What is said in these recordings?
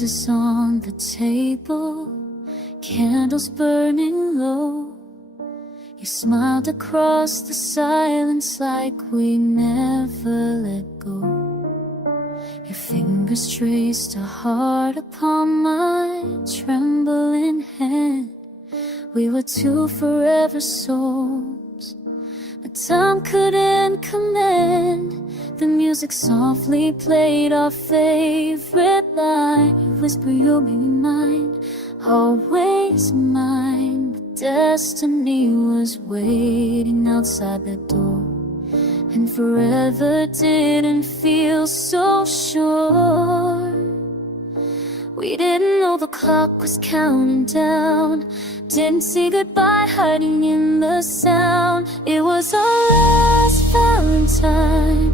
Roses on the table, candles burning low. You smiled across the silence like we never let go. Your fingers traced a heart upon my trembling hand. We were two forever souls, but time couldn't command. The music softly played our favorite line. You whisper you'll be mine, always mine. But destiny was waiting outside the door, and forever didn't feel so sure. We didn't know the clock was counting down, didn't say goodbye hiding in the sound. It was our last Valentine,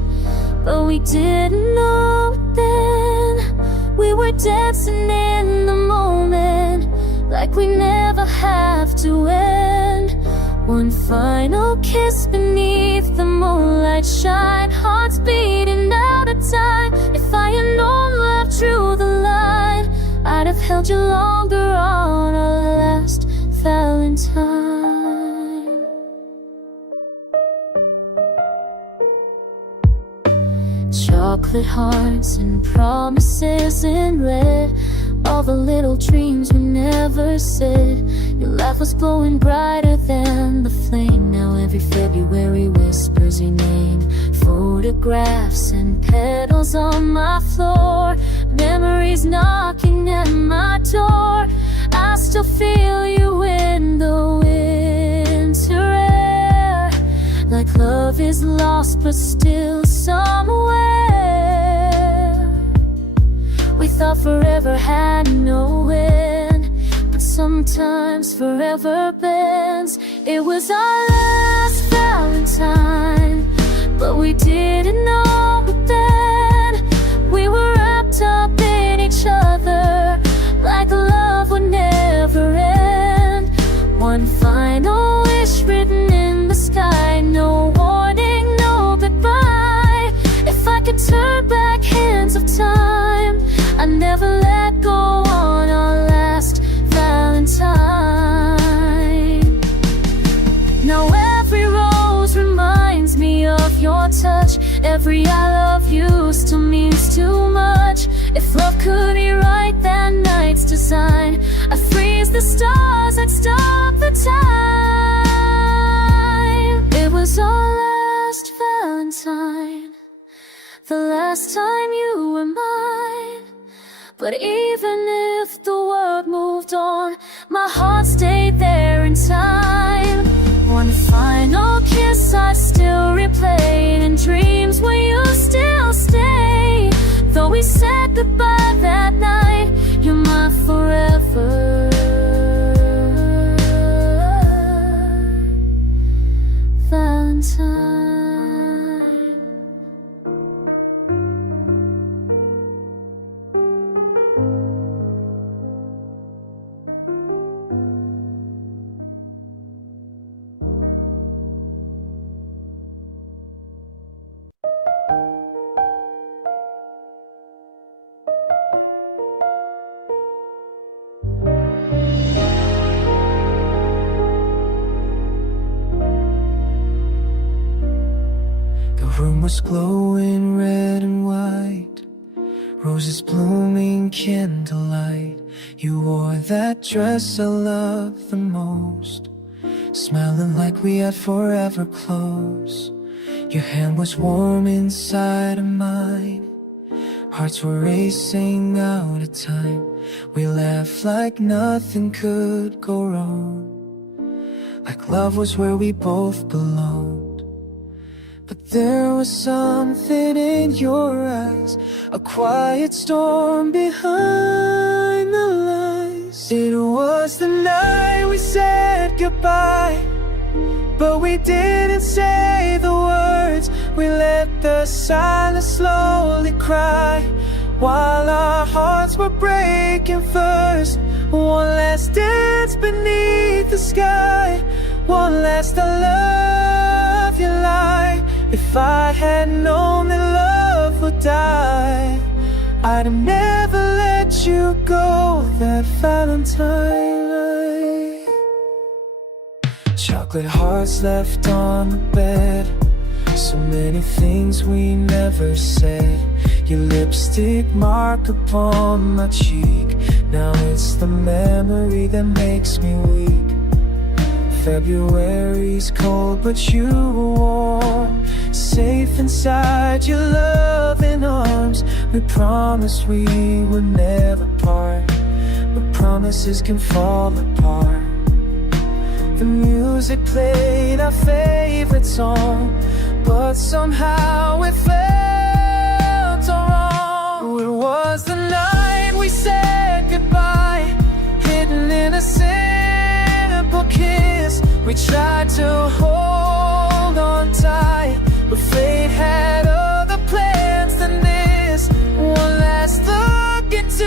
but we didn't know it then. We were dancing in the moment, like we never have to end. One final kiss beneath the moonlight shine, hearts beating out of time. If I had known love drew the line, I'd have held you longer on our last Valentine. Chocolate hearts and promises in red, all the little dreams we never said. Your laugh was glowing brighter than the flame. Now every February whispers your name. Photographs and petals on my floor, memories knocking at my door. I still feel you in the winter air, like love is lost but still somewhere. We thought forever had no end, but sometimes forever bends. It was our last Valentine, but we didn't know it then. We were wrapped up in each other, like love would never end. One final wish written in the sky, no warning, no goodbye. If I could turn back hands of time, I'd never let go on our last Valentine. Now every rose reminds me of your touch. Every I love you still means too much. If love could rewrite that night's design, I'd freeze the stars, I'd stop the time. It was our last Valentine, the last time you were mine. But even if the world moved on, my heart stayed there in time. One final kiss I still replay, in dreams where you still stay. Though we said goodbye that night, you're my forever Valentine. The room was glowing red and white, roses blooming candlelight. You wore that dress I love the most, smiling like we had forever close. Your hand was warm inside of mine, hearts were racing out of time. We laughed like nothing could go wrong, like love was where we both belonged. But there was something in your eyes, a quiet storm behind the lies. It was the night we said goodbye, but we didn't say the words. We let the silence slowly cry, while our hearts were breaking first. One last dance beneath the sky, one last I love you lie. If I had known that love would die, I'd never let you go that Valentine night. Chocolate hearts left on the bed, so many things we never said. Your lipstick mark upon my cheek, now it's the memory that makes me weak. February's cold but you were warm, safe inside your loving arms. We promised we would never part, but promises can fall apart. The music played our favorite song, but somehow it felt all wrong. It was the night we said goodbye, hidden in a simple kiss. We tried to hold on tight, but fate had other plans than this. One last look into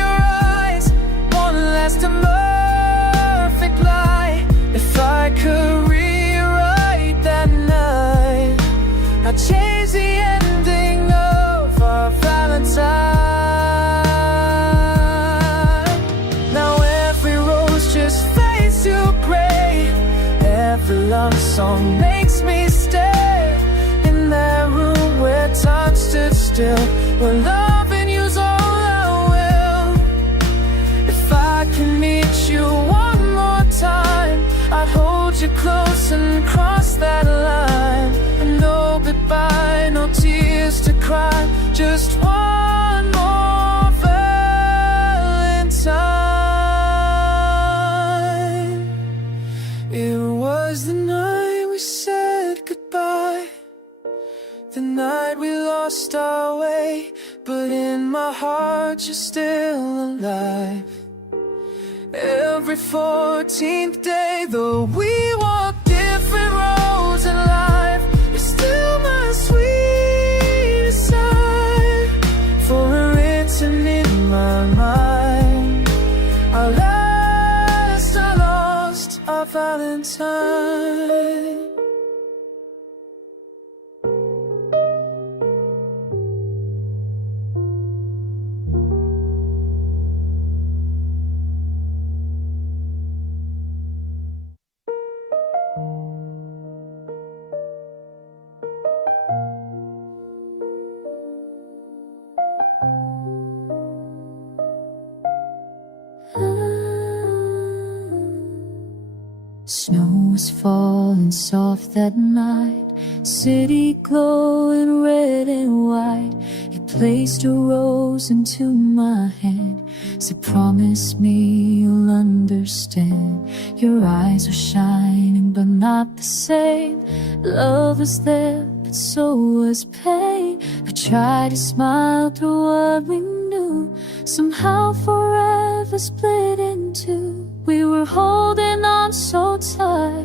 your eyes, one last imperfect lie. If I could rewrite that night, I'd change the ending of our Valentine. Now every rose just fades to gray, every love song makes me stay in that room where time stood still, where loving you's all I will. If I can meet you one more time, I'd hold you close and cross that line. And no goodbye, no tears to cry, just one more Valentine. It was the night we said goodbye, the night we lost our way, but in my heart you're still alive. Every 14th day, though we walk different roads in life, you're still my sweetest side. For written in my mind, our last, I lost our Valentine. Snow was falling soft that night, city glowing red and white. You placed a rose into my hand, said promise me you'll understand. Your eyes were shining but not the same. Love was there but so was pain. We tried to smile through what we knew, somehow forever split in two. We were holding on so tight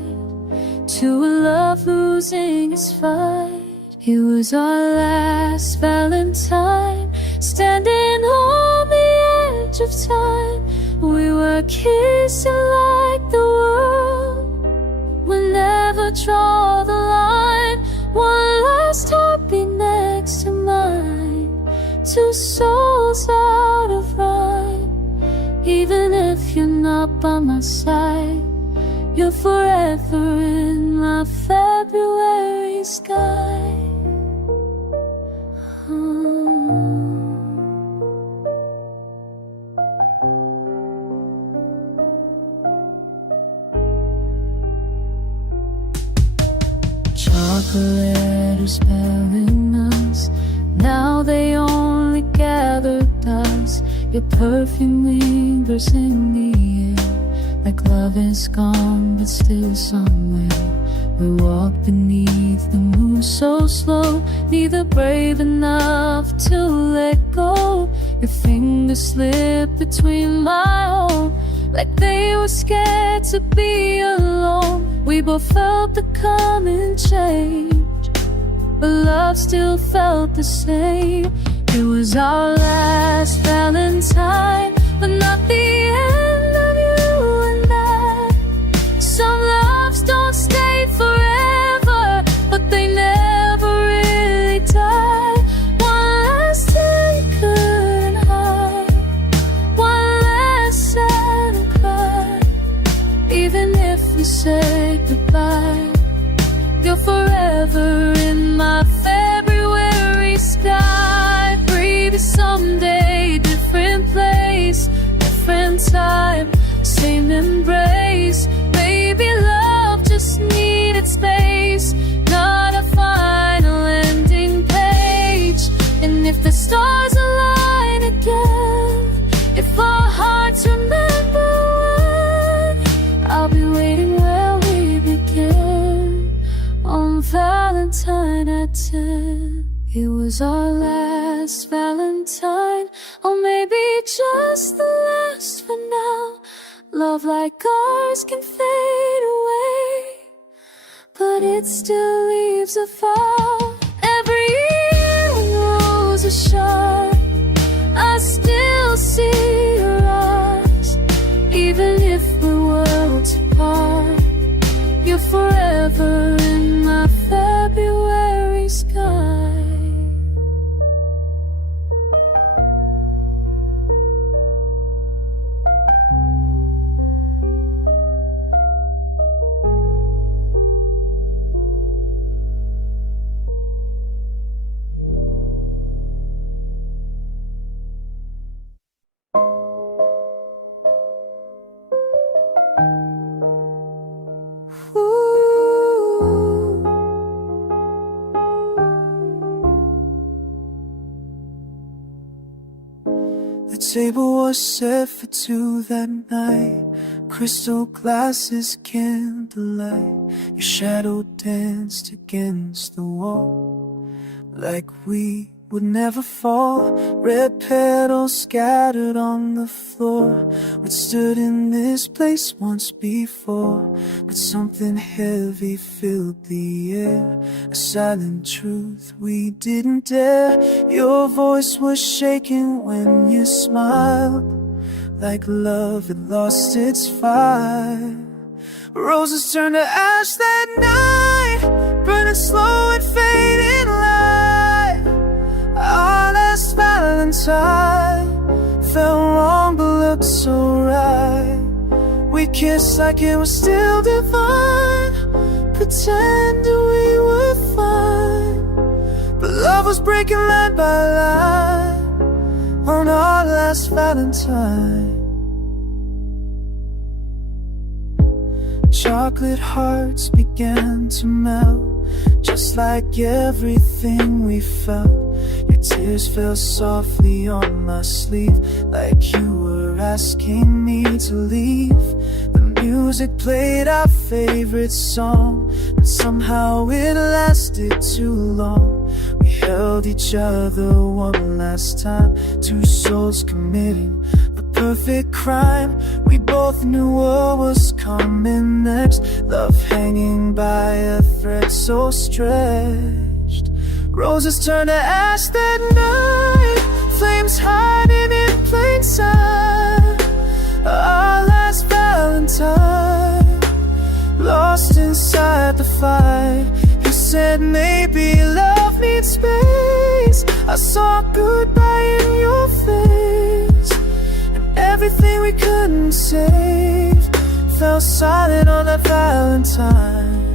to a love losing its fight. It was our last Valentine, standing on the edge of time. We were kissing like the world would never draw the line. One last heartbeat next to mine, two souls out of rhyme. Even if you're not by my side, you're forever in my February sky. Chocolate letters spelling us, now they only gather dust. Your perfume lingers in the air, like love is gone but still somewhere. We walk beneath the moon so slow, neither brave enough to let go. Your fingers slip between my own, like they were scared to be alone. We both felt the coming change, but love still felt the same. It was our last Valentine, but not the end of you and I. Some loves don't stay forever, but they never really die. One last take we said goodbye. You're forever in my February sky. Maybe someday, different place, different time, same embrace. Maybe love just needed space, not a final ending page. And if the stars align again, if our hearts remember when, I'll be waiting where we begin on Valentine at 10. It was our last Valentine, or maybe just the last for now. Love like ours can fade away, but it still leaves a fall. Every year when roses shine, I still see your eyes. Even if we're worlds apart, you're forever in my February sky. The table was set for two that night, crystal glasses, candlelight. Your shadow danced against the wall, like we would never fall. Red petals scattered on the floor. We'd stood in this place once before, but something heavy filled the air, a silent truth we didn't dare. Your voice was shaking when you smiled, like love had lost its fire. Roses turned to ash that night, burning slow and fading light. Our last Valentine felt wrong but looked so right. We kissed like it was still divine, pretending we were fine. But love was breaking line by line on our last Valentine. Chocolate hearts began to melt, just like everything we felt. Your tears fell softly on my sleeve, like you were asking me to leave. The music played our favorite song, but somehow it lasted too long. We held each other one last time, two souls committing the perfect crime. We both knew what was coming next, love hanging by a thread so stretched. Roses turned to ash that night, flames hiding in plain sight. Our last Valentine, lost inside the fight. You said maybe love needs space. I saw goodbye in your face, and everything we couldn't save fell silent on that Valentine.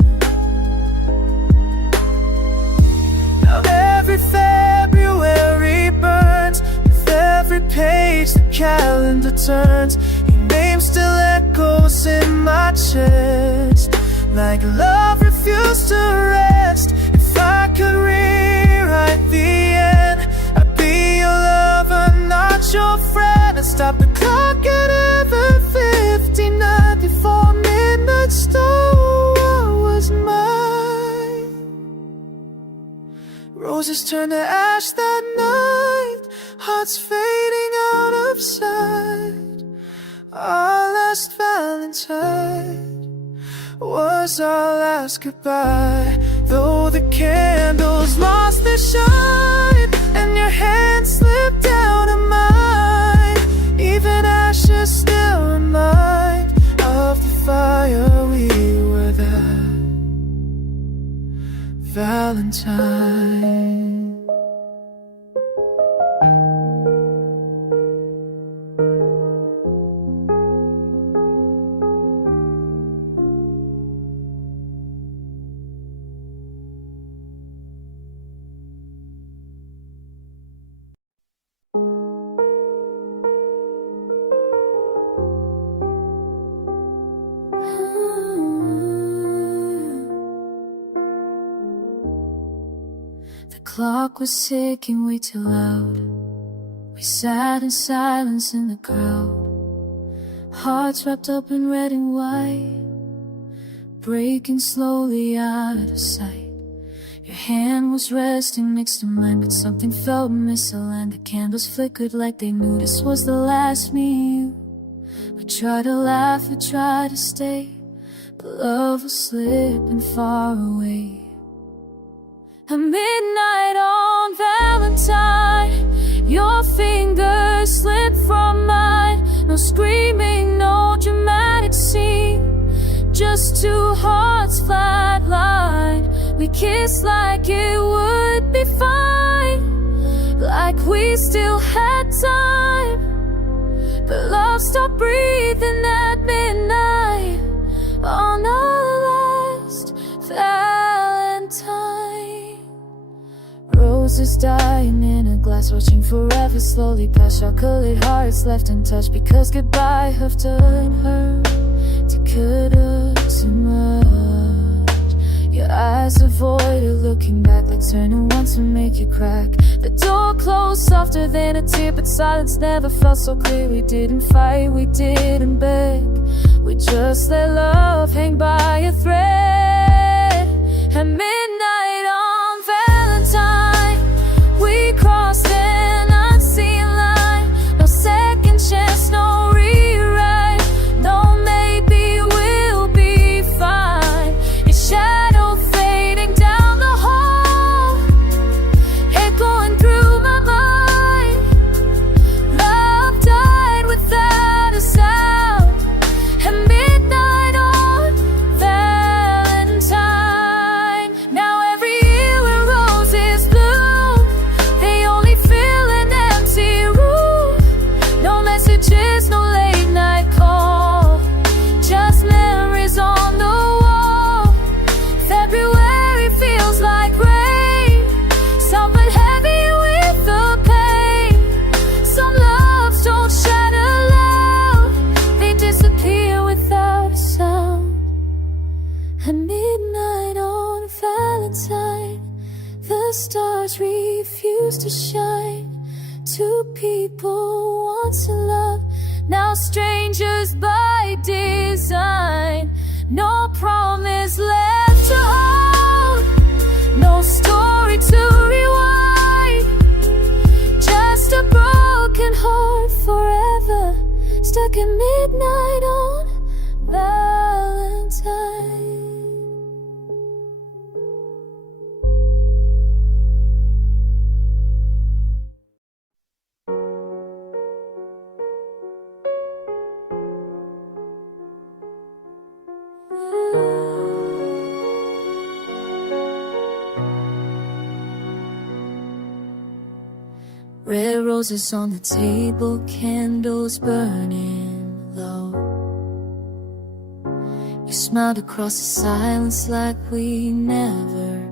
Now every February burns, with every page the calendar turns. Your name still echoes in my chest, like love refused to rest. If I could rewrite the end, I'd be your lover, not your friend. I'd stop the clock at every 59 before midnight stole what was mine. Roses turned to ash that night, hearts fading out of sight. Our last Valentine was our last goodbye. Though the candles lost their shine, and your hand slipped down of mine, even ashes still remind of the fire we were that Valentine. clock was ticking way too loud. We sat in silence in the crowd, hearts wrapped up in red and white, breaking slowly out of sight. Your hand was resting next to mine, but something felt misaligned. The candles flickered like they knew this was the last me and you. We tried to laugh, we tried to stay, but love was slipping far away. At midnight on Valentine, your fingers slipped from mine. No screaming, no dramatic scene, just two hearts flatlined. We kissed like it would be fine, like we still had time. But love stopped breathing at midnight on our last Valentine. Roses dying in a glass, watching forever slowly pass. Chocolate hearts left untouched because goodbye have done hurt to cut us too much. Your eyes avoided looking back, like turning once and make you crack. The door closed softer than a tear, but silence never felt so clear. We didn't fight, we didn't beg, we just let love hang by a thread. At midnight on Valentine, we crossed an unseen line. No second chance, no rewrite, no maybe we'll be fine. Your shadow fading down the hall, echoing through my mind. Love died without a sound. At midnight on Valentine. Now every year when roses bloom, they only fill an empty room. No messages, no late night call, just memories on the wall. February feels like rain, somewhat heavy with the pain. Some loves don't shatter loud, they disappear without a sound. At midnight on Valentine, the stars refuse to shine. Two people once in love, now strangers by design. No promise left to hold, no story to rewind, just a broken heart forever stuck at midnight on Valentine. Red roses on the table, candles burning low. You smiled across the silence like we never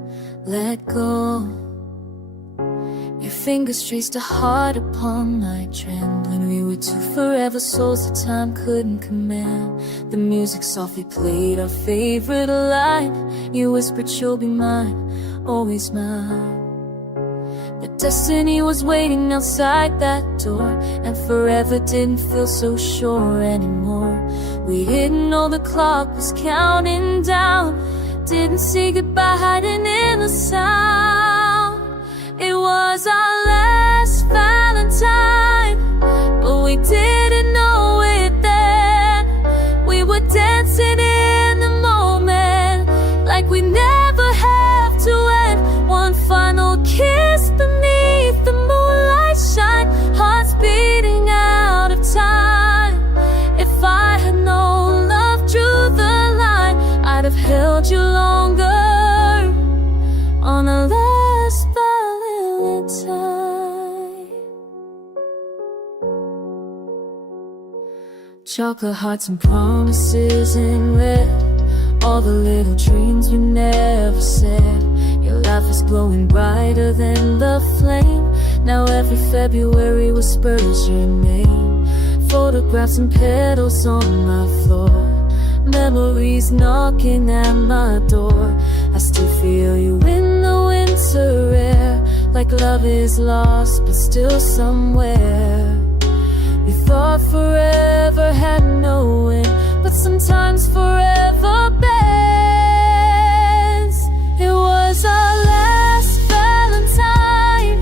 let go. Your fingers traced a heart upon my trend. When we were two forever souls that time couldn't command, the music softly played our favorite line. You whispered you'll be mine, always mine. But destiny was waiting outside that door, and forever didn't feel so sure anymore. We didn't know the clock was counting down, didn't see goodbye hiding in the sound. It was our last Valentine, but we didn't know it then. We were dancing in the moment, like we never have to end. One final kiss beneath the moonlight shine, hearts beating out of time. If I had known love drew the line, I'd have held you longer on a last Valentine. Chocolate hearts and promises in red, all the little dreams we never said. Your laugh is glowing brighter than the flame. Now every February whispers your name. Photographs and petals on my floor, memories knocking at my door. I still feel you in the winter air, like love is lost but still somewhere. We thought forever had no end, but sometimes forever bends. It was our last Valentine,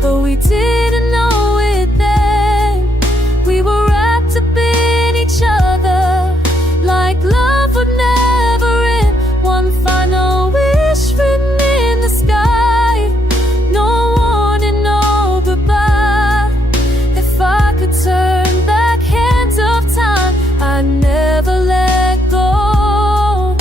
but we didn't know it then. We were wrapped up in each other like love would never end. One final wish written in the sky, no warning, no goodbye. If I could turn back hands of time, I'd never let go.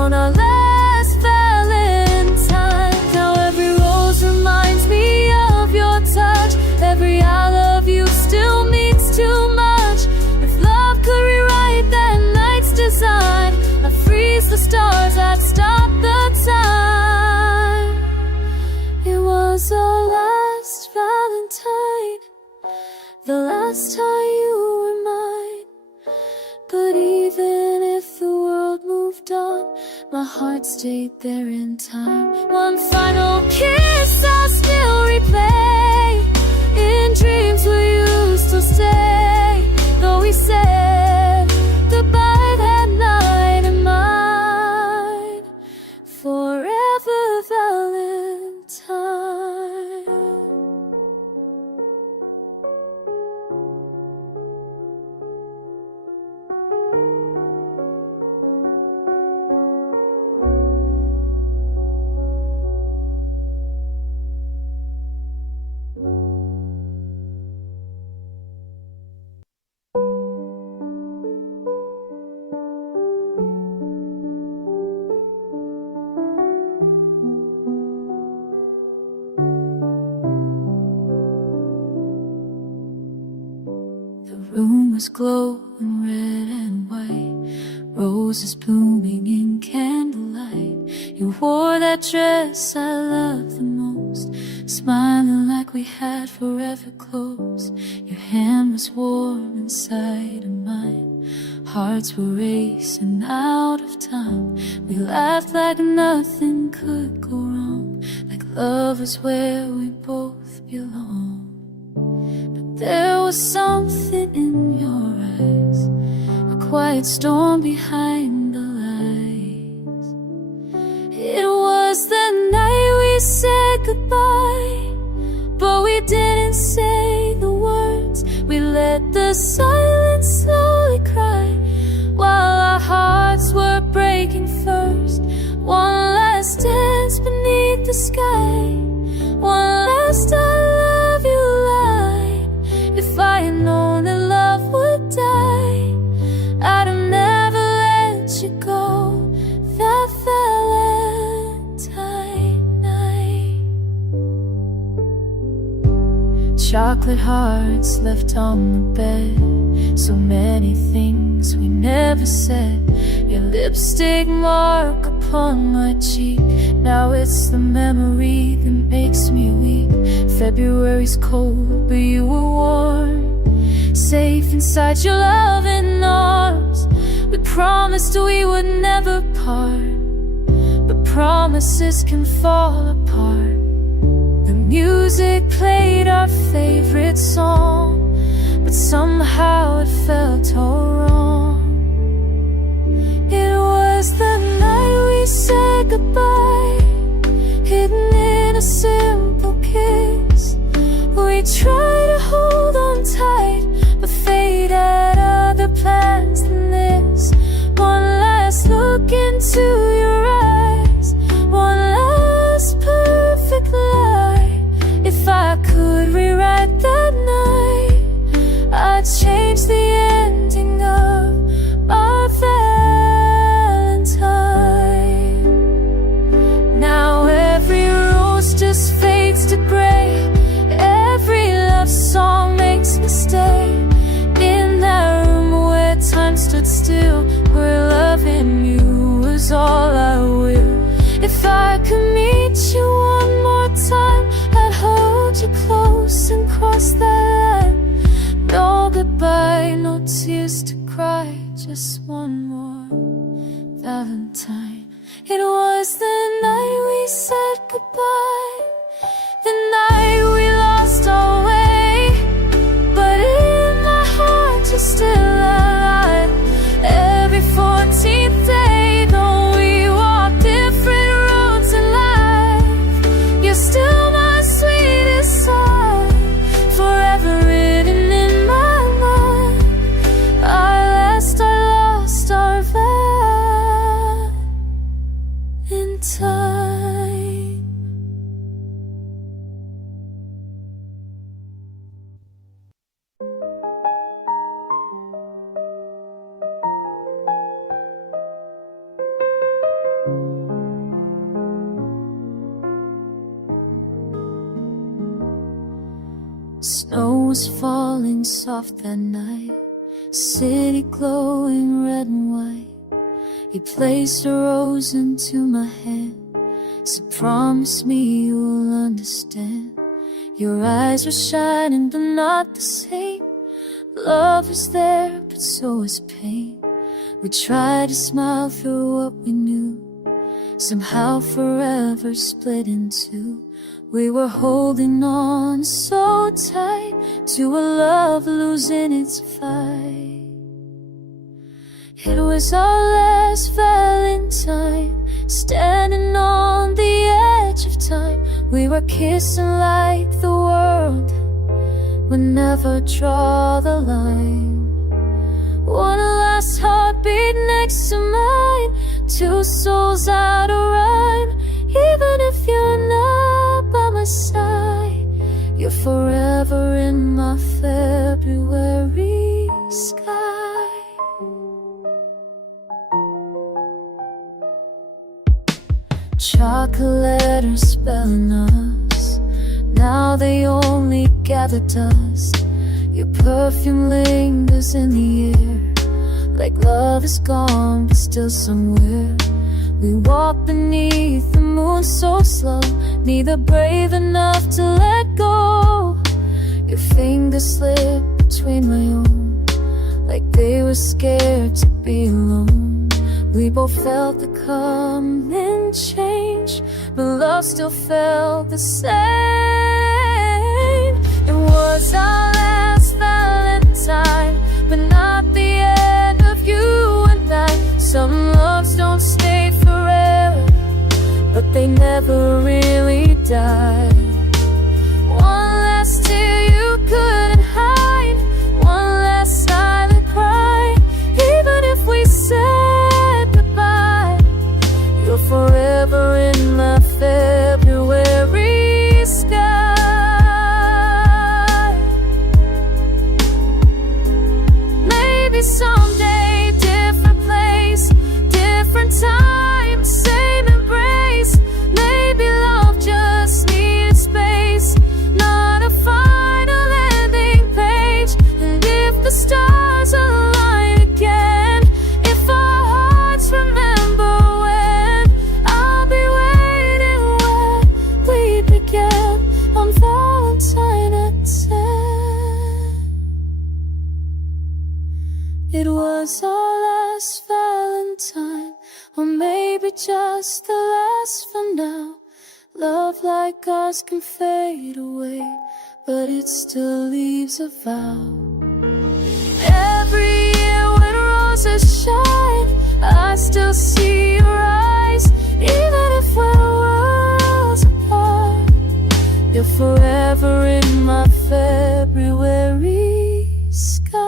On our last Valentine, now every rose reminds me of your touch. Every I love you still means too much. If love could rewrite that night's design, I'd freeze the stars, I'd stop the time. It was our last Valentine, the last time you were mine. But even if the world moved on, my heart stayed there in time. One final kiss I still replay. In dreams will you still stay? Though we said goodbye that night in mine, forever Valentine. The room was glowing red and white, roses blooming in candlelight. You wore that dress I love the most, smiling like we had forever close. Your hand was warm inside of mine, hearts were racing out of time. We laughed like nothing could go wrong, like love is where we both belong. There was something in your eyes, a quiet storm behind the lights. It was the night we said goodbye, but we didn't say the words. We let the silence slowly cry, while our hearts were breaking first. One last dance beneath the sky, one last I love you line. If I had known that love would die, I'd have never let you go that Valentine night. Chocolate hearts left on the bed, so many things we never said. Your lipstick mark upon my cheek, now it's the memory that makes me weep. February's cold, but you were warm, safe inside your loving arms. We promised we would never part, but promises can fall apart. The music played our favorite song, but somehow it felt all wrong. It was the night we said goodbye, hidden in a simple kiss. We tried to hold on tight, but fate had other plans than this. One last look into your eyes, one last perfect lie. If I could rewrite that night, I'd change the ending of our Valentine. Now every rose just fades to gray, every love song makes me stay in that room where time stood still, where loving you was all I will. If I could meet you one more time, I'd hold you close and cross that line. No goodbye, no tears to cry, just one more Valentine. It was the night we said goodbye, the Snow was falling soft that night, city glowing red and white. You placed a rose into my hand, so promise me you'll understand. Your eyes were shining but not the same. Love is there but so is pain. We tried to smile through what we knew, somehow forever split in two. We were holding on so tight to a love losing its fight. It was our last Valentine, standing on the edge of time. We were kissing like the world would never draw the line. One last heartbeat next to mine, two souls out of rhyme. Even if you're not by my side, you're forever in my February sky. Chocolate letters spelling us, now they only gather dust. Your perfume lingers in the air, like love is gone but still somewhere. We walk beneath the moon so slow, neither brave enough to let go. Your fingers slip between my own, like they were scared to be alone. We both felt the coming change, but love still felt the same. It was our last Valentine, but not the end of you and I. Some loves don't stay forever, but they never really die. One last tear you couldn't hide, one last silent cry. Even if we said goodbye, you're forever in my February sky. Maybe someday, different place, different time, same embrace. Maybe love just needs space, not a final ending page. And if the stars align again, if our hearts remember when, I'll be waiting where we began on Valentine at 10. It was our last Valentine, or maybe just the last for now. Love like ours can fade away, but it still leaves a vow. Every year when roses shine, I still see your eyes. Even if we're worlds apart, you're forever in my February sky.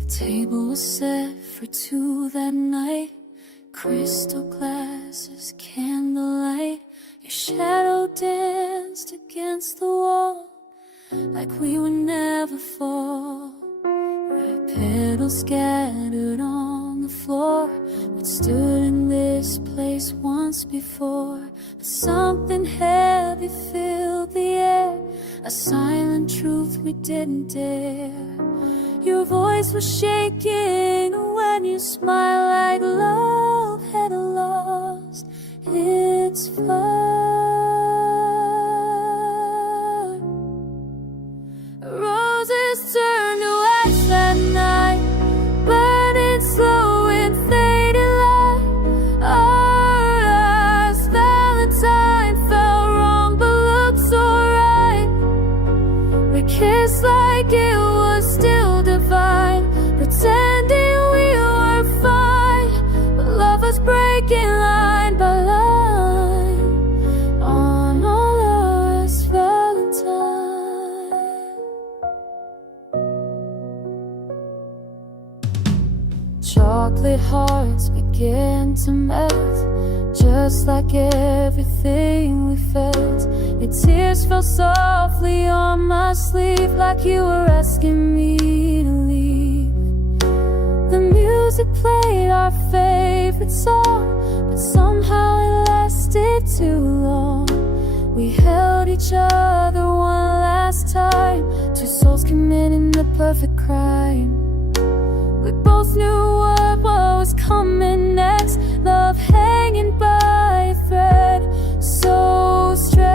The table was set for two that night, crystal glasses, candlelight. Your shadow danced against the wall, like we would never fall. Red petals scattered on the floor, we'd stood in this place once before. But something heavy filled the air, a silent truth we didn't dare. Your voice was shaking when you smiled, like love had lost its fire. Roses turned to ash that night, burning slow in fading light. Our last Valentine felt wrong but looked so right. We kissed like it was still divine, pretending we were fine. But began to melt, just like everything we felt. Your tears fell softly on my sleeve, like you were asking me to leave. The music played our favorite song, but somehow it lasted too long. We held each other one last time, two souls committing the perfect crime. We both knew what was coming next, love hanging by a thread, so strange.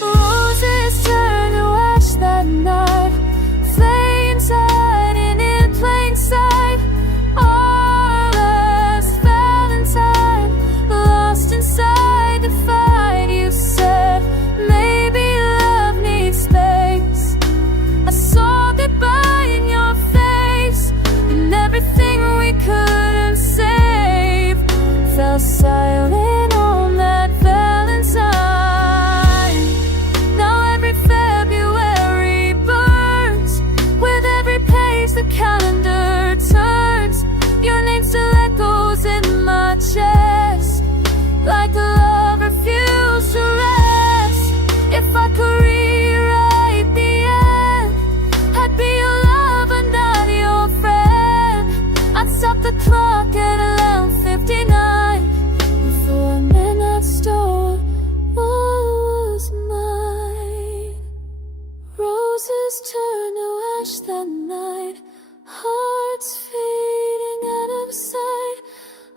Roses turned to ash that night, flames hiding in plain sight. Our last Valentine, lost inside the fight. You said maybe love needs space. I saw goodbye in your face, and everything we couldn't save fell silent on that Valentine. Now every February burns, with every page the calendar turns. Your name still echoes in my chest, like a love refused to rest. If I could rewrite the end, I'd be your lover, not your friend. I'd stop the clock at 11:59, before a midnight stole what was mine. Roses turned to ash that night, hearts fading out of sight.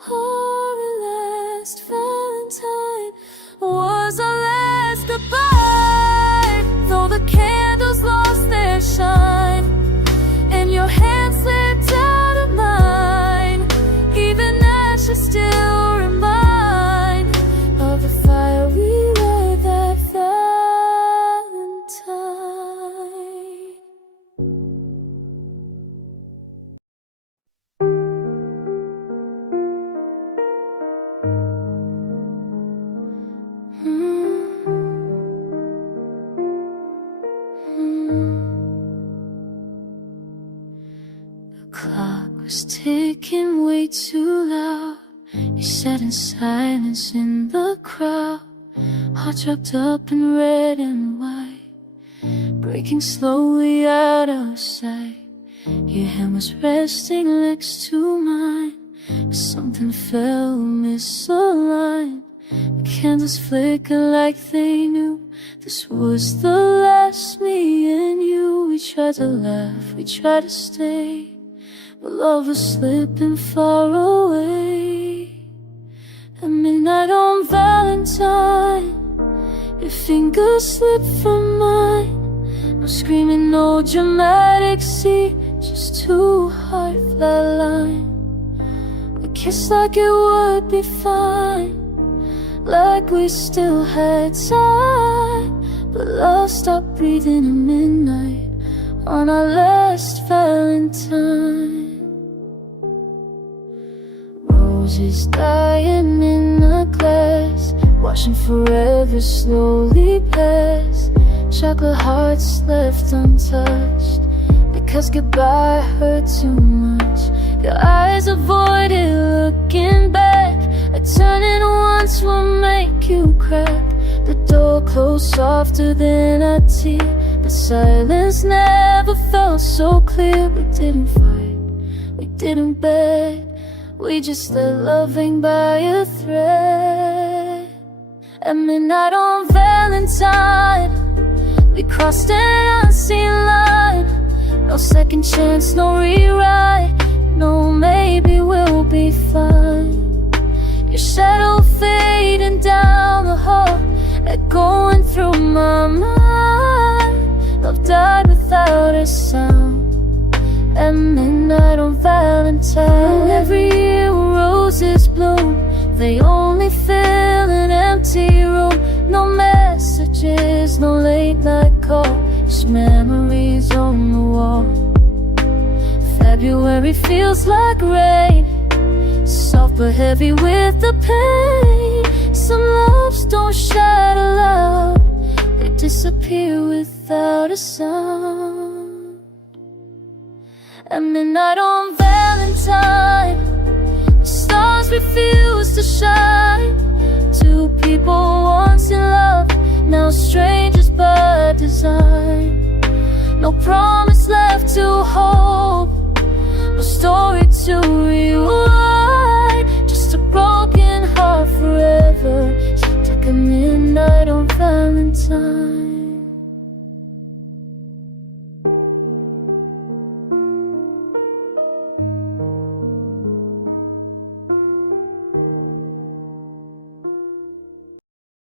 Our last Valentine was our last goodbye. Though the candles lost their shine, and your hand slipped out of mine, even ashes still remind of the fire we lit that Valentine. The clock was ticking way too loud. You sat in silence in the crowd, heart wrapped up in red and white, breaking slowly out of sight. Your hand was resting next to mine, but something fell misaligned. The candles flickered like they knew this was the last me and you. We tried to laugh, we tried to stay, but love was slipping far away. At midnight on Valentine, your fingers slipped from mine. No screaming, no dramatic scene, just two heart flat lines. We kissed like it would be fine, like we still had time. But love stopped breathing at midnight on our last Valentine. Roses dying in a glass, watching forever slowly pass. Chocolate hearts left untouched, because goodbye hurt too much. Your eyes avoided looking back, a turning once will make you crack. The door closed softer than a tear, but silence never felt so clear. We didn't fight, we didn't beg, we just let loving by a thread. At midnight on Valentine, we crossed an unseen line. No second chance, no rewrite, no maybe we'll be fine. Your shadow fading down the hall, echoing through my mind. Love died without a sound at midnight on Valentine. Every year roses bloom, they only fill an empty room. No messages, no late night call, just memories on the wall. February feels like rain, soft but heavy with the pain. Some loves don't shout aloud, they disappear without a sound. At midnight on Valentine, the stars refuse to shine. Two people once in love, now strangers by design. No promise left to hold, no story to rewrite.